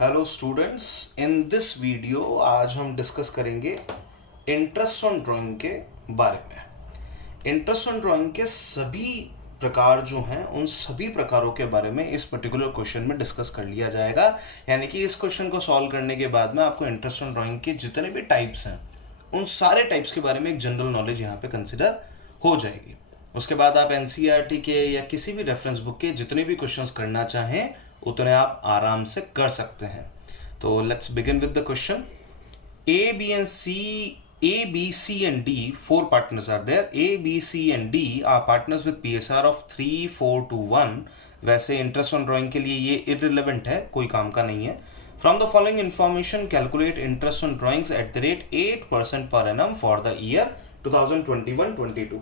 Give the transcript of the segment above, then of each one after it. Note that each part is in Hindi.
Hello students, in this video आज हम डिस्कस करेंगे इंटरेस्ट ऑन ड्राइंग के बारे में। इंटरेस्ट ऑन ड्राइंग के सभी प्रकार जो हैं उन सभी प्रकारों के बारे में इस पर्टिकुलर क्वेश्चन में डिस्कस कर लिया जाएगा। यानी कि इस क्वेश्चन को सॉल्व करने के बाद में आपको इंटरेस्ट ऑन ड्राइंग के जितने भी टाइप्स हैं उन सारे टाइप्स के बारे में एक जनरल नॉलेज यहाँ पे कंसिडर हो जाएगी। उसके बाद आप एनसीईआरटी के या किसी भी रेफरेंस बुक के जितने भी क्वेश्चंस करना चाहें उतने आप आराम से कर सकते हैं। तो let's begin with the question. A, B, C and D, four partners are there. A, B, C and D are partners with PSR of 3, 4 to 1. वैसे इंटरेस्ट ऑन ड्राइंग के लिए ये इररिलेवेंट है, कोई काम का नहीं है। From the following information calculate interest on drawings at the rate 8% per annum for the year 2021-22।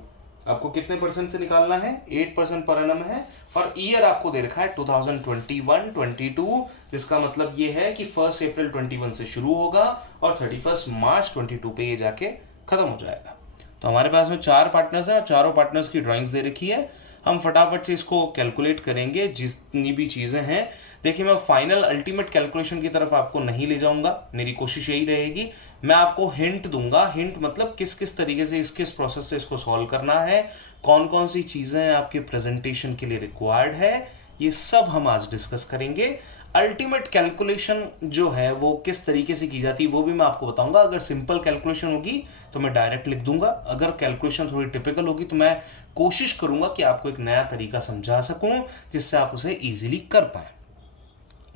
आपको कितने परसेंट से निकालना है? 8% पर एनम है और ईयर आपको दे रखा है 2021-22, जिसका मतलब ये है कि 1 अप्रैल 21 से शुरू होगा और 31 मार्च 22 पे ये जाके खत्म हो जाएगा। तो हमारे पास में 4 पार्टनर्स हैं और चारों पार्टनर्स की ड्राइंग्स दे रखी है। हम फटाफट से इसको कैलकुलेट करेंगे जितनी भी चीज़ें हैं। देखिए, मैं फाइनल अल्टीमेट कैलकुलेशन की तरफ आपको नहीं ले जाऊंगा, मेरी कोशिश यही रहेगी। मैं आपको हिंट दूंगा, हिंट मतलब किस किस तरीके से किस प्रोसेस से इसको सॉल्व करना है, कौन कौन सी चीज़ें आपके प्रेजेंटेशन के लिए रिक्वायर्ड है, ये सब हम आज डिस्कस करेंगे। अल्टीमेट कैलकुलेशन जो है वो किस तरीके से की जाती है वो भी मैं आपको बताऊंगा। अगर सिंपल कैलकुलेशन होगी तो मैं डायरेक्ट लिख दूंगा, अगर कैलकुलेशन थोड़ी टिपिकल होगी तो मैं कोशिश करूंगा कि आपको एक नया तरीका समझा सकूं जिससे आप उसे इजीली कर पाए।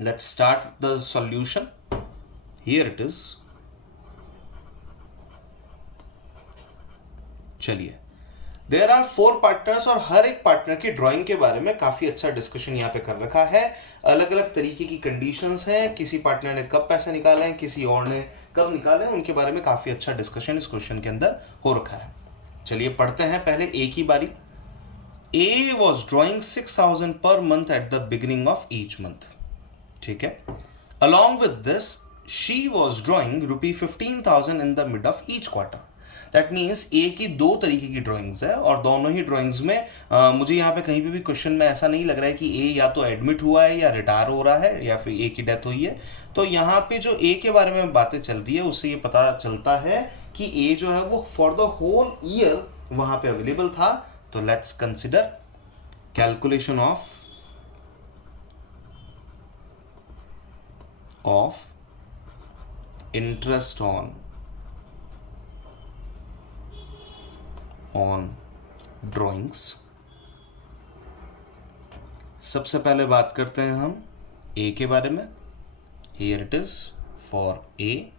Let's start the solution. Here it is. चलिए, देयर आर 4 पार्टनर्स और हर एक पार्टनर की ड्राइंग के बारे में काफी अच्छा डिस्कशन यहाँ पे कर रखा है। अलग अलग तरीके की कंडीशंस हैं, किसी पार्टनर ने कब पैसे निकाले हैं, किसी और ने कब निकाले हैं, उनके बारे में काफी अच्छा डिस्कशन इस क्वेश्चन के अंदर हो रखा है। चलिए पढ़ते हैं पहले ए की बारी। ए was drawing 6,000 per month at the beginning of each month. ठीक है। Along with this she was drawing ₹15,000 in the mid of each quarter. That means ए की 2 तरीके की ड्राइंग्स है और दोनों ही ड्राइंग्स में मुझे यहाँ पे कहीं पे भी क्वेश्चन में ऐसा नहीं लग रहा है कि ए या तो एडमिट हुआ है या रिटायर हो रहा है या फिर ए की डेथ हुई है। तो यहाँ पे जो ए के बारे में बातें चल रही है उससे ये पता चलता है कि ए जो है वो फॉर द होल ईयर वहाँ पे अवेलेबल था। तो let's consider calculation of interest on drawings. सबसे पहले बात करते हैं हम ए के बारे में। Here it is for a.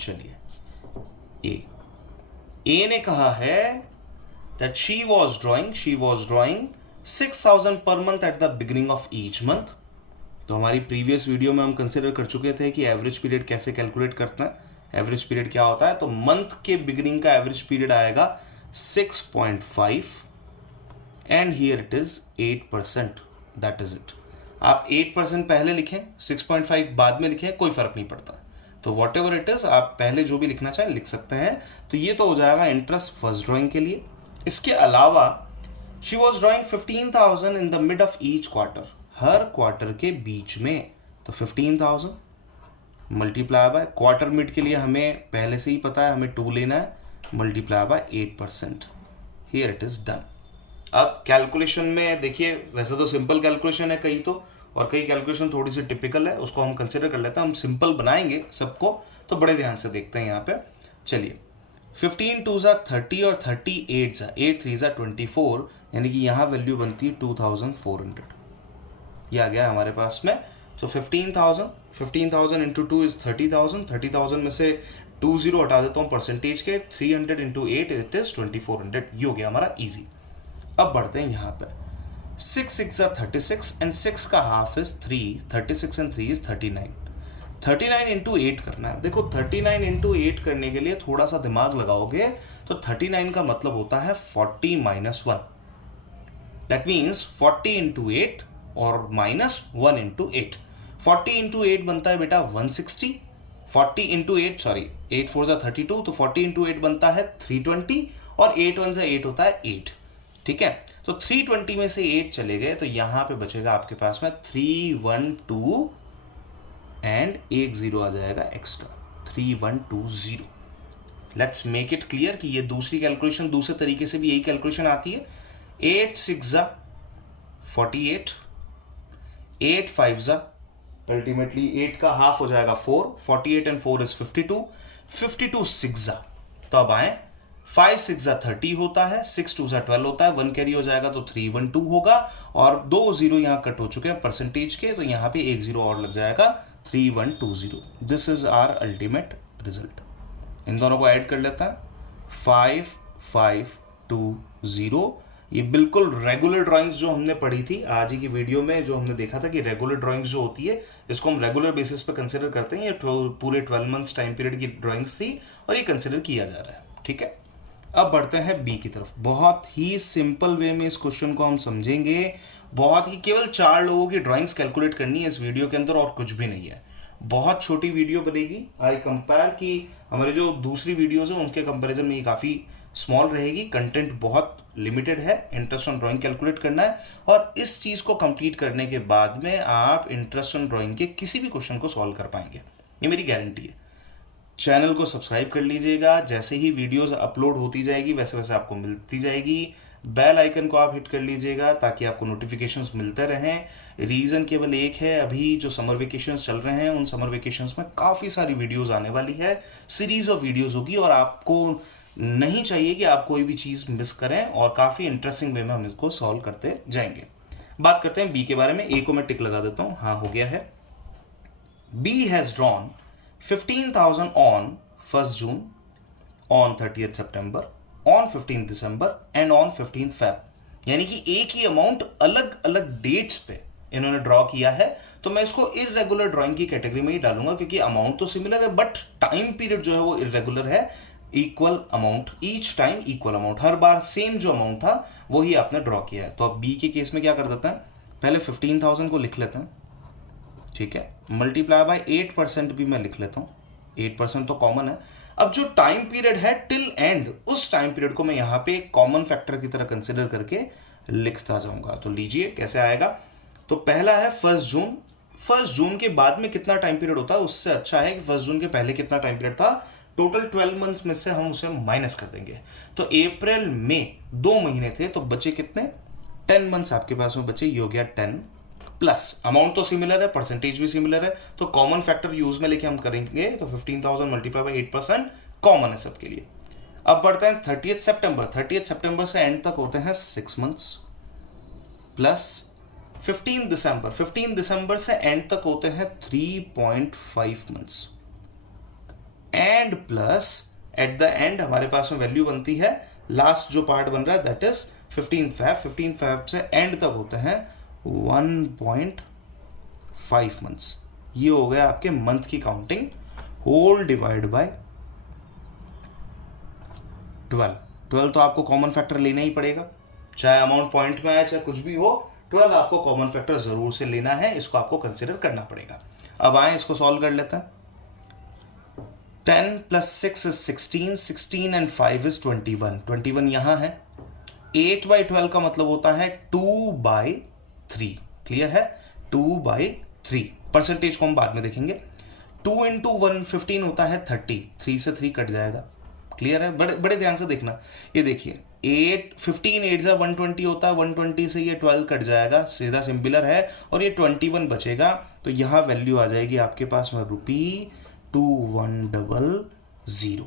चलिए, ए ने कहा है that she was drawing 6,000 per month at the beginning of each month. तो हमारी प्रीवियस वीडियो में हम कंसिडर कर चुके थे कि एवरेज पीरियड कैसे कैलकुलेट करते हैं। एवरेज पीरियड क्या होता है? तो मंथ के बिगिनिंग का एवरेज पीरियड आएगा 6.5 and here it is 8%। That is it. आप 8% पहले लिखें, 6.5 बाद में लिखें, कोई फर्क नहीं पड़ता। तो वॉट एवर इट इज, आप पहले जो भी लिखना चाहें लिख सकते हैं। तो ये तो हो जाएगा इंटरेस्ट फर्स्ट ड्राइंग के लिए। इसके अलावा she was drawing 15,000 in the mid of each quarter, her quarter के बीच में। तो 15,000 मल्टीप्लाई बाय क्वार्टर मिड के लिए हमें पहले से ही पता है, हमें 2 लेना है, multiply by 8%। Here it is done. अब कैलकुलेशन में देखिए, वैसे तो सिंपल कैलकुलेशन है कई तो, और कई कैलकुलेशन थोड़ी सी टिपिकल है, उसको हम कंसिडर कर लेते हैं। हम सिंपल बनाएंगे सबको, तो बड़े ध्यान से देखते हैं यहाँ पे। चलिए, 15 2 ज़ा 30 और 38 ज़ा 8 3 ज़ा 24, यानी कि यहाँ वैल्यू बनती है 2400। ये आ गया हमारे पास में। तो 15,000 इंटू 2 इज 30,000 में से 20 हटा देता हूँ परसेंटेज के, 300 इंटू 8 इट इज 2400। ये हो गया हमारा इजी। अब बढ़ते हैं यहाँ पे। 6 6 ज़ा 36 एंड 6 का half is 3, 36 and 3 is 39। 39 into 8 करना है। देखो, 39 इंटू 8 करने के लिए थोड़ा सा दिमाग लगाओगे तो 39 का मतलब होता है 40 - 1। दैट मीन्स 40 इंटू 8 और -1 इंटू 8। 40 इंटू 8 बनता है बेटा 160। 40 इंटू 8 सॉरी 8 4 ज़ा 32, तो 40 इंटू 8 बनता है 320 और 8 1 ज़ा 8 होता है 8। ठीक है। तो 320 में से 8 चले गए तो यहां पे बचेगा आपके पास में 312 एंड एक जीरो आ जाएगा extra 3120। Let's make it clear कि ये दूसरी कैलकुलेशन दूसरे तरीके से भी यही कैलकुलेशन आती है। 8 6 48, 8 5 अल्टीमेटली 8 का हाफ हो जाएगा 4, 48 एंड 4 इज 52, 52 6 तो अब आए 5 6 30 होता है, 6 2 12 होता है, 1 कैरी हो जाएगा तो 312 होगा और 2 जीरो यहां कट हो चुके हैं परसेंटेज के, तो यहां पे एक जीरो और लग जाएगा 3120। This is our ultimate result. इन दोनों को ऐड कर लेता है 5520। ये बिल्कुल रेगुलर ड्राइंग्स जो हमने पढ़ी थी आज ही की वीडियो में, जो हमने देखा था कि रेगुलर ड्राइंग्स जो होती है इसको हम रेगुलर बेसिस पे कंसिडर करते हैं। ये पूरे 12 मंथ्स टाइम पीरियड की ड्राइंग्स थी और ये कंसिडर किया जा रहा है। ठीक है, अब बढ़ते हैं बी की तरफ। बहुत ही सिंपल वे में इस क्वेश्चन को हम समझेंगे। बहुत ही केवल 4 लोगों की ड्राइंग्स कैलकुलेट करनी है इस वीडियो के अंदर और कुछ भी नहीं है। बहुत छोटी वीडियो बनेगी। आई कंपेयर कि हमारे जो दूसरी वीडियोस हैं उनके कंपैरिजन में ये काफ़ी स्मॉल रहेगी। कंटेंट बहुत लिमिटेड है, इंटरेस्ट ऑन ड्राइंग कैलकुलेट करना है और इस चीज़ को कंप्लीट करने के बाद में आप इंटरेस्ट ऑन ड्राइंग के किसी भी क्वेश्चन को सॉल्व कर पाएंगे, ये मेरी गारंटी है। चैनल को सब्सक्राइब कर लीजिएगा, जैसे ही वीडियोस अपलोड होती जाएगी वैसे वैसे आपको मिलती जाएगी। बेल आइकन को आप हिट कर लीजिएगा ताकि आपको नोटिफिकेशंस मिलते रहें। रीज़न केवल एक है, अभी जो समर वेकेशंस चल रहे हैं उन समर वेकेशंस में काफ़ी सारी वीडियोस आने वाली है, सीरीज ऑफ वीडियोस होगी और आपको नहीं चाहिए कि आप कोई भी चीज़ मिस करें और काफ़ी इंटरेस्टिंग वे में हम इसको सॉल्व करते जाएंगे। बात करते हैं बी के बारे में। ए को मैं टिक लगा देता हूँ, हाँ हो गया है। B has drawn 15,000 on 1st June, on 30th September, on 15th December and on 15th Feb। यानी कि एक ही अमाउंट अलग अलग डेट्स पे इन्होंने ड्रॉ किया है। तो मैं इसको इरेगुलर ड्राइंग की कैटेगरी में ही डालूंगा क्योंकि अमाउंट तो सिमिलर है बट टाइम पीरियड जो है वो इरेगुलर है। Equal amount, each time equal amount, हर बार सेम जो अमाउंट था वही आपने ड्रॉ किया है। तो अब बी के केस में क्या कर देते हैं, पहले 15,000 को लिख लेते हैं, ठीक है, मल्टीप्लाई बाय 8% भी मैं लिख लेता हूँ, 8% तो कॉमन है। अब जो टाइम पीरियड है टिल एंड, उस टाइम पीरियड को मैं यहाँ पे कॉमन फैक्टर की तरह कंसिडर करके लिखता जाऊंगा। तो लीजिए कैसे आएगा। तो पहला है 1st जून। 1st जून के बाद में कितना टाइम पीरियड होता है, उससे अच्छा है कि 1st जून के पहले कितना टाइम पीरियड था। टोटल 12 मंथ में से हम उसे माइनस कर देंगे। तो अप्रैल में 2 महीने थे तो बचे कितने, 10 मंथ्स आपके पास में बचे। ये हो गया 10 प्लस अमाउंट तो सिमिलर है, परसेंटेज भी सिमिलर है, तो कॉमन फैक्टर यूज में लेके हम करेंगे। तो 15,000 मल्टीप्लाई बाय 8% कॉमन है सबके लिए। अब बढ़ते हैं 30th सितंबर। 30th सितंबर से एंड तक होते हैं 6 मंथ्स प्लस 15 दिसंबर। 15 दिसंबर से एंड तक होते हैं 3.5 months and plus at the end हमारे पास में वैल्यू बनती है, लास्ट जो पार्ट बन रहा है दैट इज 15 फैब। 15 फैब से एंड तक होते हैं 1.5 मंथ्स। ये हो गया आपके मंथ की काउंटिंग। होल डिवाइड बाय 12 तो आपको कॉमन फैक्टर लेना ही पड़ेगा, चाहे अमाउंट पॉइंट में आए चाहे कुछ भी हो, 12 आपको कॉमन फैक्टर जरूर से लेना है, इसको आपको कंसिडर करना पड़ेगा। अब आए इसको सॉल्व कर लेते हैं। 10 + 6 is 16, 16 and 5 is 21, 21 यहां है। 8/12 का मतलब होता है 2/3, क्लियर है, 2/3। परसेंटेज को हम बाद में देखेंगे। 2 × 1 15 होता है 30, 3 से 3 कट जाएगा, क्लियर है। बड़े बड़े ध्यान से देखना, ये देखिए 15 8 × 120 होता है, 120 से ये 12 कट जाएगा, सीधा सिंपलर है, और ये 21 बचेगा। तो यहाँ वैल्यू आ जाएगी आपके पास में ₹2100।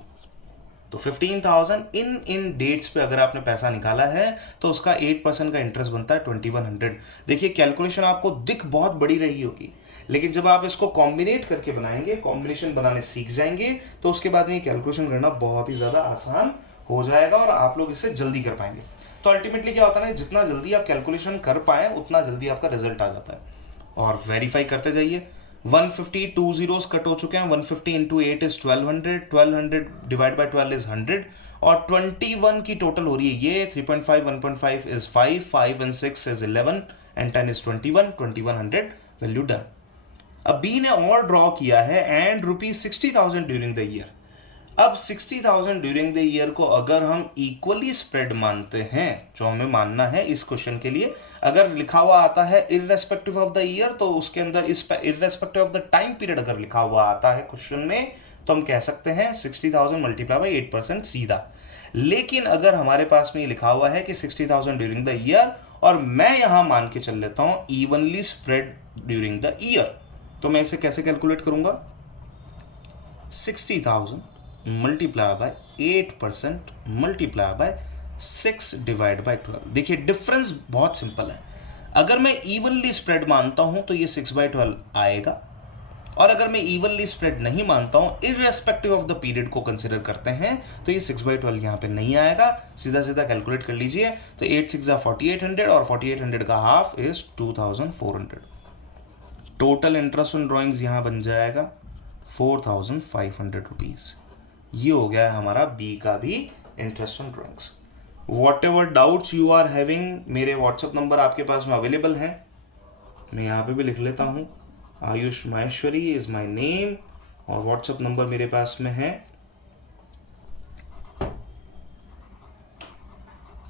तो 15,000 इन डेट्स पे अगर आपने पैसा निकाला है तो उसका 8% का इंटरेस्ट बनता है 2100। देखिए कैलकुलेशन आपको दिख बहुत बड़ी रही होगी, लेकिन जब आप इसको कॉम्बिनेट करके बनाएंगे, कॉम्बिनेशन बनाने सीख जाएंगे, तो उसके बाद में ये कैलकुलेशन करना बहुत ही ज़्यादा आसान हो जाएगा और आप लोग इसे जल्दी कर पाएंगे। तो अल्टीमेटली क्या होता है ना, जितना जल्दी आप कैलकुलेशन कर पाए उतना जल्दी आपका रिजल्ट आ जाता है। और वेरीफाई करते जाइए। 150 2 zeros कट हो चुके हैं। 150 × 8 is 1200, 1200 डिवाइड बाय 12 is 100, और 21 की टोटल हो रही है ये 3.5, 1.5 is 5, 5 and 6 is 11 and 10 is 21, 2100 value done. अब बी ने और ड्रॉ किया है एंड ₹60,000 ड्यूरिंग द ईयर। अब 60,000 ड्यूरिंग द ईयर को अगर हम इक्वली स्प्रेड मानते हैं, जो हमें मानना है इस क्वेश्चन के लिए, अगर लिखा हुआ आता है इररेस्पेक्टिव ऑफ द ईयर, तो उसके अंदर इस irrespective of the time period अगर लिखा हुआ आता है क्वेश्चन में, तो हम कह सकते हैं 60,000 मल्टीप्लाई बाई 8% सीधा। लेकिन अगर हमारे पास में ये लिखा हुआ है कि 60,000 ड्यूरिंग द ईयर, और मैं यहां मान के चल लेता हूं evenly spread during the year, तो मैं इसे कैसे कैलकुलेट करूंगा? 60,000 multiply by 8% multiply by 6 divide by 12। देखिए डिफरेंस बहुत सिंपल है। अगर मैं इवनली स्प्रेड मानता हूं तो ये 6/12 आएगा, और अगर मैं इवनली स्प्रेड नहीं मानता हूं, इररेस्पेक्टिव ऑफ द पीरियड को कंसिडर करते हैं, तो ये 6/12 यहां पे नहीं आएगा। सीधा सीधा कैलकुलेट कर लीजिए, तो 8 6 4800, और 4800 का half is 2400। Total interest on drawings यहां बन जाएगा 4,500 रुपीज। ये हो गया है हमारा बी का भी interest on drawings. Whatever doubts you are having, मेरे व्हाट्सएप नंबर आपके पास में अवेलेबल है, मैं यहाँ पे भी लिख लेता हूँ। Ayush Maheshwari is my name, और व्हाट्सएप नंबर मेरे पास में है,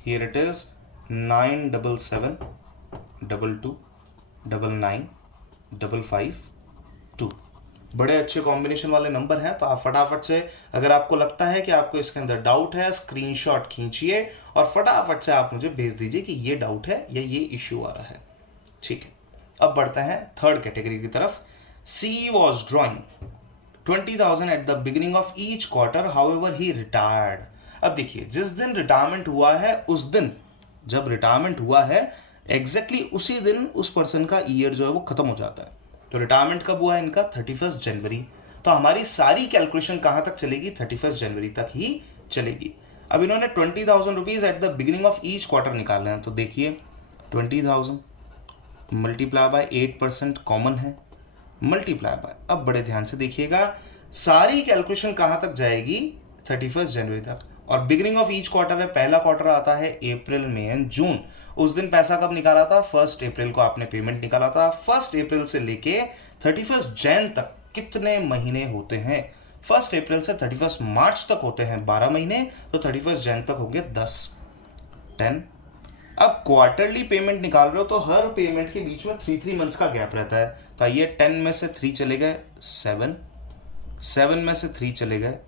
हियर इट इज 9772299552। बड़े अच्छे कॉम्बिनेशन वाले नंबर हैं, तो आप फटाफट से, अगर आपको लगता है कि आपको इसके अंदर डाउट है, स्क्रीनशॉट खींचिए और फटाफट से आप मुझे भेज दीजिए कि ये डाउट है या ये इश्यू आ रहा है। ठीक है, अब बढ़ते हैं थर्ड कैटेगरी की तरफ। She was drawing 20,000 at the beginning of each quarter, however he retired. अब देखिए, जिस दिन रिटायरमेंट हुआ है, उस दिन जब रिटायरमेंट हुआ है एग्जैक्टली उसी दिन उस पर्सन का ईयर जो है वो खत्म हो जाता है। तो रिटायरमेंट कब हुआ है इनका? 31 जनवरी। तो हमारी सारी कैलकुलेशन कहां तक चलेगी? 31 जनवरी तक ही चलेगी। अब इन्होंने 20,000 rupees eight the beginning of each quarter निकाले हैं, तो देखिए 20,000 मल्टीप्लाई बाय 8% कॉमन है, मल्टीप्लाई बाय, अब बड़े ध्यान से देखिएगा, सारी कैलकुलेशन कहां तक जाएगी? 31 जनवरी तक। और बिगिनिंग ऑफ ईच क्वार्टर है, पहला क्वार्टर आता है अप्रैल, मई एंड जून। उस दिन पैसा कब निकाला था? 1 अप्रैल को आपने पेमेंट निकाला था। 1 अप्रैल से लेके 31 जैन तक कितने महीने होते हैं? 1 अप्रैल से 31 मार्च तक होते हैं 12 महीने, तो 31 जैन तक होंगे 10। अब क्वार्टरली पेमेंट निकाल रहे हो, तो हर पेमेंट के बीच में 3 मंथ्स का गैप रहता है। तो ये 10 में से 3 चले गए 7 में से 3 चले गए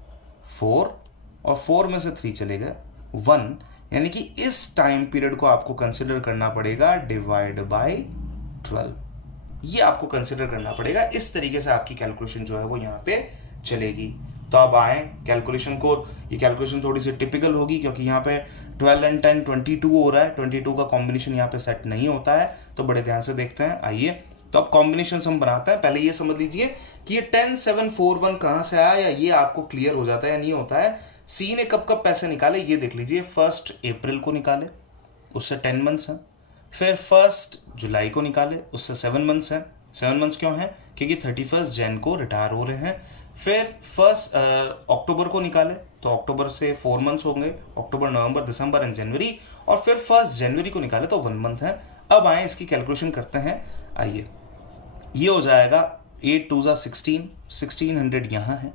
4, और 4 में से 3 चले गए 1, यानी कि इस टाइम पीरियड को आपको कंसिडर करना पड़ेगा डिवाइड बाय 12। ये आपको कंसिडर करना पड़ेगा। इस तरीके से आपकी कैलकुलेशन जो है वो यहाँ पे चलेगी। तो अब आए कैलकुलेशन को, ये कैलकुलेशन थोड़ी सी टिपिकल होगी क्योंकि यहाँ पे 12 and 10 22 हो रहा है, 22 का कॉम्बिनेशन यहाँ पे सेट नहीं होता है। तो बड़े ध्यान से देखते हैं, आइए। तो अब कॉम्बिनेशन हम बनाते हैं। पहले ये समझ लीजिए कि ये 10 7 4 1 कहाँ से आया, या ये आपको क्लियर हो जाता है या नहीं होता है। सी ने कब कब पैसे निकाले ये देख लीजिए। 1 अप्रैल को निकाले, उससे 10 मंथ्स हैं। फिर 1 जुलाई को निकाले, उससे 7 मंथ्स हैं। 7 मंथ्स क्यों हैं? क्योंकि 31 जैन को रिटायर हो रहे हैं। फिर 1 अक्टूबर को निकाले, तो अक्टूबर से 4 मंथ्स होंगे, अक्टूबर नवंबर दिसंबर एंड जनवरी। और फिर 1 जनवरी को निकाले तो 1 मंथ है। अब आए इसकी कैलकुलेशन करते हैं, आइए। ये हो जाएगा 8 2 16, 1600 यहाँ है,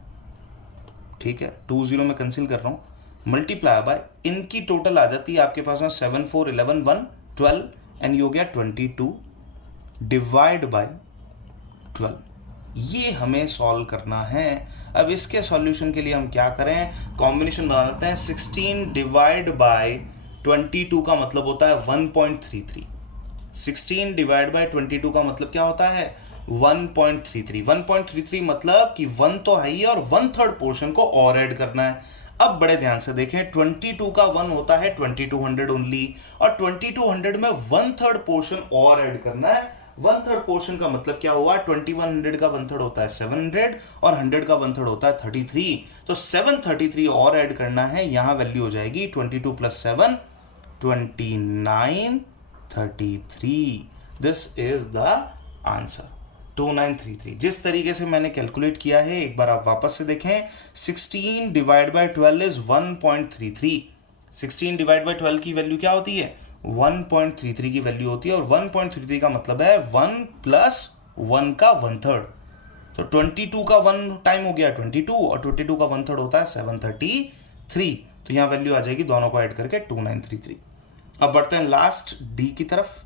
ठीक है, 20 में कैंसिल कर रहा हूँ, मल्टीप्लाई बाय इनकी टोटल आ जाती है आपके पास में 7 4 11 1 12, एंड ये हो गया 22 डिवाइड बाय 12। ये हमें सॉल्व करना है। अब इसके सॉल्यूशन के लिए हम क्या करें? कॉम्बिनेशन बना लेते हैं। 16 डिवाइड बाय 22 का मतलब होता है 1.33। 16 डिवाइड बाय 22 का मतलब क्या होता है? 1.33। 1.33 मतलब कि 1 तो है ही, और 1/3 पोर्शन को और ऐड करना है। अब बड़े ध्यान से देखें, 22 का 1 होता है 2200 ओनली, और 2200 में 1/3 पोर्शन और ऐड करना है। 1/3 पोर्शन का मतलब क्या हुआ? 2100 का 1/3 होता है 700, और 100 का 1/3 होता है 33। तो 733 और ऐड करना है। यहां वैल्यू हो जाएगी 22 + 7 29 33। This is the answer 2933। जिस तरीके से मैंने कैलकुलेट किया है एक बार आप वापस से देखें। 16 divide by 12 is 1.33। 16 divide by 12 की वैल्यू क्या होती है? 1.33 की वैल्यू होती है, और 1.33 का मतलब है 1 + 1 का 1/3। तो 22 का 1 टाइम हो गया 22 और 22 का 1/3 होता है 733। तो यहाँ वैल्यू आ जाएगी दोनों को ऐड करके 2933। अब बढ़ते हैं लास्ट डी की तरफ।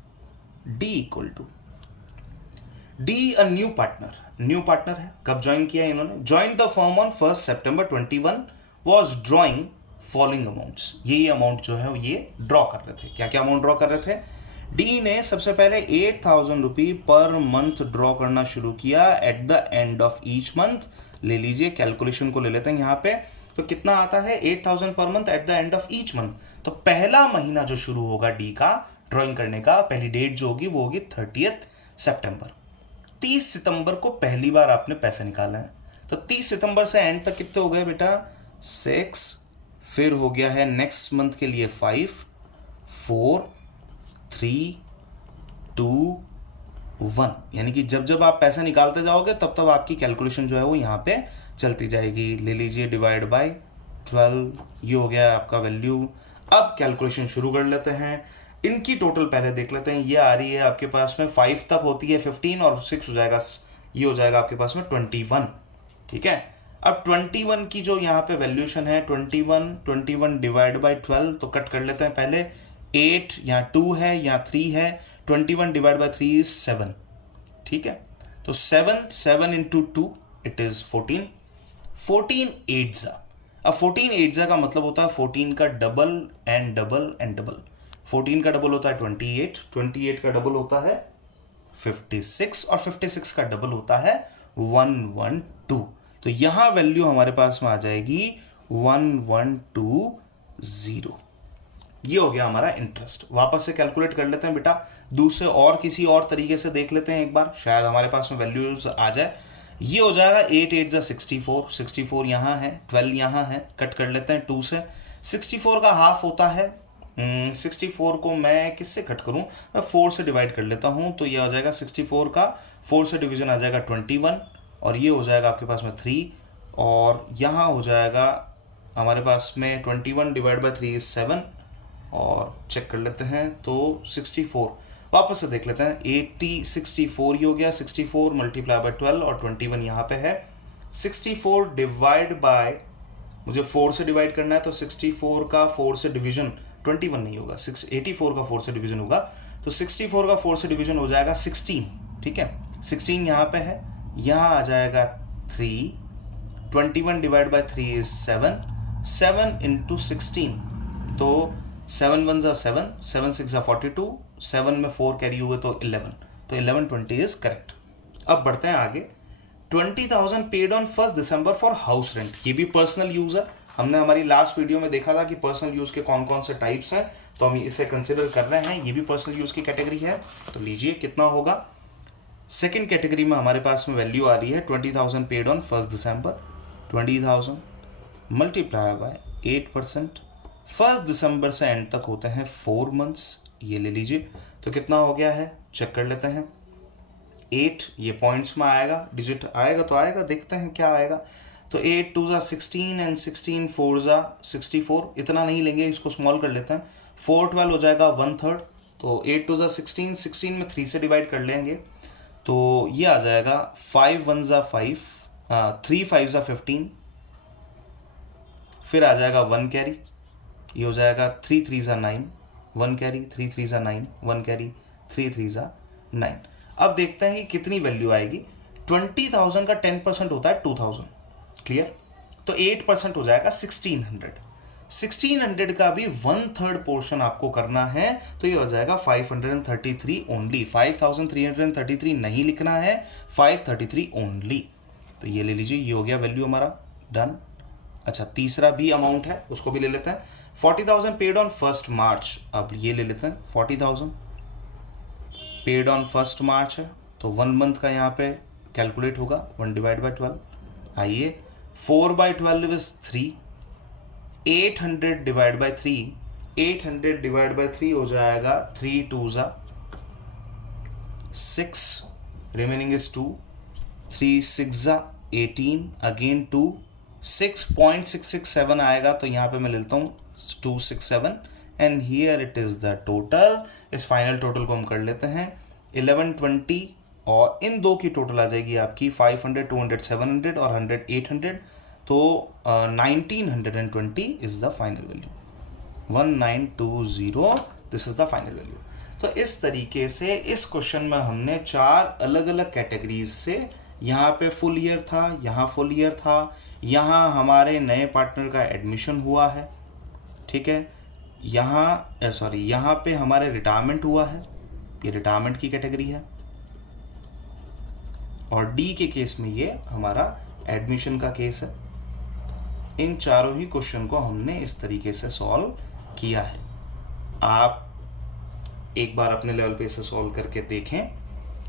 D equal to D a new partner है। कब ज्वाइन किया इन्होंने? ज्वाइन द फर्म ऑन 1 सितंबर 21, वॉज ड्रॉइंग फॉलोइंग अमाउंट्स। ये अमाउंट जो है ये ड्रॉ कर रहे थे। क्या क्या अमाउंट ड्रॉ कर रहे थे? डी ने सबसे पहले 8,000 रुपी पर मंथ ड्रॉ करना शुरू किया at the end of each month. ले लीजिए, कैलकुलेशन को ले लेते हैं यहाँ पे। तो कितना आता है 8,000 पर month at the end of each month. तो पहला महीना जो शुरू होगा डी का ड्रॉइंग करने का, पहली डेट जो होगी वो होगी 30 सितंबर। 30 सितंबर को पहली बार आपने पैसे निकाला है। तो 30 सितंबर से एंड तक कितने हो गए बेटा? 6, फिर हो गया है नेक्स्ट मंथ के लिए 5, 4, 3, 2, 1। यानी कि जब जब आप पैसा निकालते जाओगे तब तब आपकी कैलकुलेशन जो है वो यहाँ पे चलती जाएगी। ले लीजिए डिवाइड बाय 12, ये हो गया आपका वैल्यू। अब कैलकुलेशन शुरू कर लेते हैं। इनकी टोटल पहले देख लेते हैं। ये आ रही है आपके पास में 5 तक होती है 15 और 6 हो जाएगा, ये हो जाएगा आपके पास में 21। ठीक है, अब 21 की जो यहाँ पे वैल्यूशन है 21 डिवाइड बाय 12, तो कट कर लेते हैं पहले। 8 यहाँ 2 है, यहाँ 3 है। 21 डिवाइड बाय 3 इज 7। ठीक है, तो 7 इंटू 2 इट इज 14। 14 8 जा। अब 14 8 जा का मतलब होता है 14 का double and double and double. 14 का डबल होता है 28, 28 का डबल होता है 56 और 56 का डबल होता है 112। तो यहां वैल्यू हमारे पास में आ जाएगी 1120। ये हो गया हमारा इंटरेस्ट। वापस से कैलकुलेट कर लेते हैं बेटा, दूसरे और किसी और तरीके से देख लेते हैं एक बार, शायद हमारे पास में वैल्यूज आ जाए। ये हो जाएगा 8 8 जा 64, 64 यहाँ है, 12 यहाँ है, कट कर लेते हैं 2 से। 64 का हाफ होता है 64 को मैं किससे कट करूं? मैं 4 से डिवाइड कर लेता हूं। तो ये हो जाएगा 64 का 4 से डिवीजन आ जाएगा 21 और ये हो जाएगा आपके पास में 3 और यहाँ हो जाएगा हमारे पास में 21 डिवाइड बाई 3 इज 7 और चेक कर लेते हैं तो 64। वापस से देख लेते हैं 80 64 ये हो गया 64 मल्टीप्लाई बाय 12 और 21 यहाँ पे है। 64 डिवाइड बाय, मुझे 4 से डिवाइड करना है तो 64 का 4 से डिवीजन 21 नहीं होगा, 84 का 4 से डिवीजन होगा। तो 64 का 4 से डिवीजन हो जाएगा 16। ठीक है, 16 यहाँ पे है, यहाँ आ जाएगा 3। 21 डिवाइड बाय 3 इज 7, 7 इंटू 16, तो 7 1 जा 7, 7 6 जा 42, 7 में 4 कैरी हुए तो 11, तो 1120 इज करेक्ट। अब बढ़ते हैं आगे। 20,000 paid on 1 December for house rent. ये भी पर्सनल यूज है। हमने हमारी लास्ट वीडियो में देखा था कि पर्सनल यूज के कौन कौन से टाइप्स हैं, तो हम इसे कंसिडर कर रहे हैं। ये भी पर्सनल यूज की कैटेगरी है। तो लीजिए कितना होगा। सेकेंड कैटेगरी में हमारे पास में वैल्यू आ रही है 20,000 paid on 1 December. 20,000 multiply by 8%। 1 दिसंबर से एंड तक होते हैं 4 मंथ्स। ये ले लीजिए, तो कितना हो गया है चेक कर लेते हैं। 8 ये पॉइंट्स में आएगा, डिजिट आएगा तो आएगा, देखते हैं क्या आएगा। तो 8 2 जा 16 एंड 16 4 जा 64। इतना नहीं लेंगे, इसको स्मॉल कर लेते हैं। 4 12 हो जाएगा 1/3। तो 8 2 जा 16, 16 में 3 से डिवाइड कर लेंगे तो ये आ जाएगा 5 1 जा 5, 3 5 जा 15, फिर आ जाएगा 1 कैरी, ये हो जाएगा 3 3 जा 9, 1 कैरी, 3 3 जा 9, 1 कैरी, 3 3 जा 9। अब देखते हैं कि कितनी वैल्यू आएगी। 20,000 का 10% होता है 2,000, क्लियर? तो 8% हो जाएगा 1600। 1600 का भी 1/3 पोर्शन आपको करना है, तो ये हो जाएगा 533 ओनली। 5333 नहीं लिखना है, 533 ओनली। तो ये ले लीजिए, ये हो गया वैल्यू हमारा डन। अच्छा, तीसरा भी अमाउंट है, उसको भी ले लेते हैं। 40,000 पेड ऑन 1 मार्च। अब ये ले लेते हैं 40,000 पेड ऑन 1 मार्च है, तो 1 मंथ का यहाँ पे कैलकुलेट होगा 1 डिवाइड बाई 12। आइए 4 by 12 is 3। 800 divide by 3, 800 divide by 3 हो जाएगा 3 2 जा 6, रिमेनिंग इज 2, 3 6 जा 18, अगेन 2, 6.667 आएगा। तो यहाँ पे मैं लेता हूँ 267 and here it is the total. इस फाइनल टोटल को हम कर लेते हैं 1120 और इन दो की टोटल आ जाएगी आपकी 500, 200, 700 और 100, 800। तो 1920 is the final value, 1920 this is the final value. तो इस तरीके से इस क्वेश्चन में हमने 4 अलग अलग कैटेगरीज से, यहाँ पे फुल ईयर था, यहाँ फुल ईयर था, यहाँ हमारे नए पार्टनर का एडमिशन हुआ है, ठीक है, यहाँ पे हमारे रिटायरमेंट हुआ है, ये रिटायरमेंट की कैटेगरी है, और डी के केस में ये हमारा एडमिशन का केस है। इन चारों ही क्वेश्चन को हमने इस तरीके से सॉल्व किया है। आप एक बार अपने लेवल पे इसे सॉल्व करके देखें,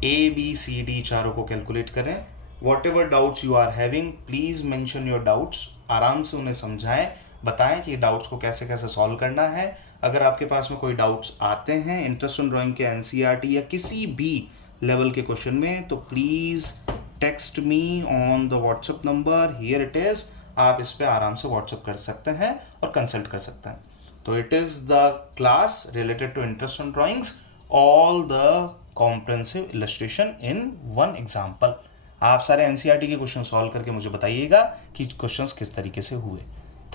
ए बी सी डी चारों को कैलकुलेट करें। Whatever doubts you are having please mention your doubts, आराम से उन्हें समझाएं, बताएं कि डाउट्स को कैसे कैसे सॉल्व करना है। अगर आपके पास में कोई डाउट्स आते हैं इंटरेस्ट ऑन ड्राइंग के एनसीईआरटी या किसी भी लेवल के क्वेश्चन में, तो please text me on the WhatsApp number, here it is. आप इस पे आराम से व्हाट्सएप कर सकते हैं और कंसल्ट कर सकते हैं। तो it is the class related to interest on drawings, all the comprehensive illustration in one example. आप सारे एनसीईआरटी के क्वेश्चन सॉल्व करके मुझे बताइएगा कि क्वेश्चंस किस तरीके से हुए।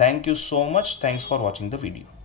Thank you so much, thanks for watching the video.